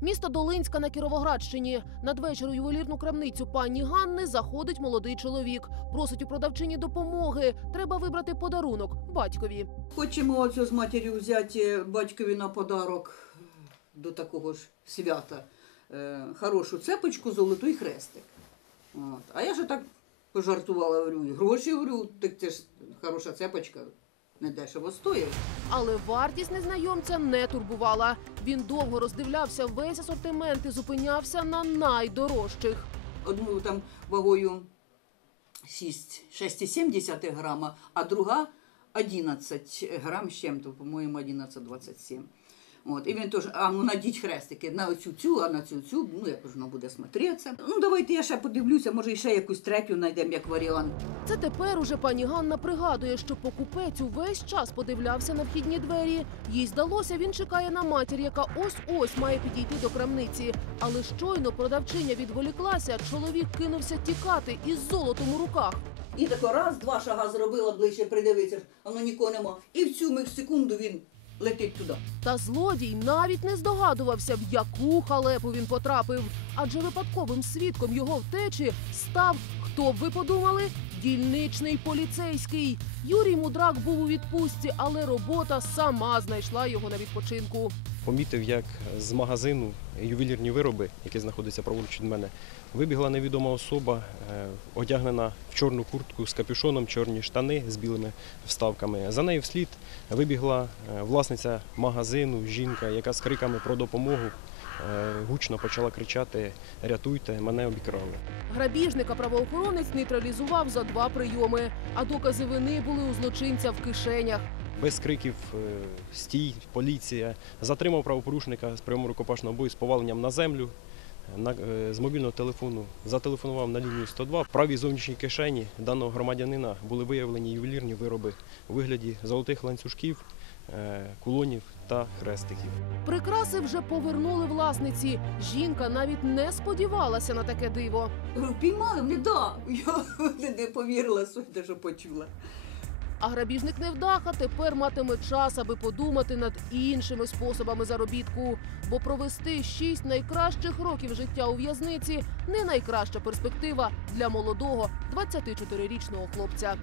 Місто Долинська на Кіровоградщині. Надвечір у ювелірну крамницю пані Ганни заходить молодий чоловік. Просить у продавчині допомоги. Треба вибрати подарунок батькові. Хочемо оцю з матір'ю взяти батькові на подарок до такого ж свята. Е, хорошу цепочку, золотий хрестик. От. А я ж так пожартувала, говорю, гроші говорю, так це ж хороша цепочка, не дешево стоїв, Але вартість незнайомця не турбувала. Він довго роздивлявся весь асортимент і зупинявся на найдорожчих. Одну там вагою 6, 6,7 грама, а друга 11 грам з чим-то, по-моєму, 11,27. От, і він теж, а ну надіть хрестики на оцю цю, а на цю цю, ну як воно буде смотреться. Ну давайте я ще подивлюся, може ще якусь третю знайдемо як варіант. Це тепер уже пані Ганна пригадує, що покупець увесь час подивлявся на вхідні двері. Їй здалося, він чекає на матір, яка ось-ось має підійти до крамниці. Але щойно продавчиня відволіклася, чоловік кинувся тікати із золотом у руках. І тако раз, два шага зробила ближче, придивиться, а воно нікого нема. І в цю секунду він летить туди. Та злодій навіть не здогадувався, в яку халепу він потрапив. Адже випадковим свідком його втечі став, хто б ви подумали, дільничний поліцейський. Юрій Мудрак був у відпустці, але робота сама знайшла його на відпочинку. помітив, як з магазину ювелірні вироби, які знаходяться праворуч від мене, вибігла невідома особа, е, одягнена в чорну куртку з капюшоном, чорні штани з білими вставками. За нею вслід вибігла е, власниця магазину, жінка, яка з криками про допомогу е, гучно почала кричати Рятуйте, мене обікрали. Грабіжника правоохоронець нейтралізував за два прийоми, а докази вини були у злочинця в кишенях. Без криків е, стій, поліція затримав правопорушника з прийому рукопашного бою з поваленням на землю. Е, з мобільного телефону зателефонував на лінію 102. В правій зовнішній кишені даного громадянина були виявлені ювелірні вироби у вигляді золотих ланцюжків, е, кулонів та хрестиків. Прикраси вже повернули власниці. Жінка навіть не сподівалася на таке диво. Піймали мене, да. Я не, повірила що почула. А грабіжник невдаха тепер матиме час, аби подумати над іншими способами заробітку. Бо провести шість найкращих років життя у в'язниці не найкраща перспектива для молодого 24-річного хлопця.